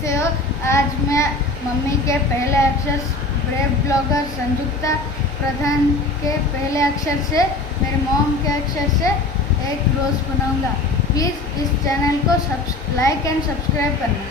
से हो। आज मैं मम्मी के पहले अक्षर ब्रेव ब्लॉगर संजुक्ता प्रधान के पहले अक्षर से मेरे मॉम के अक्षर से एक रोज़ बनाऊंगा। प्लीज़ इस चैनल को लाइक एंड सब्सक्राइब करना।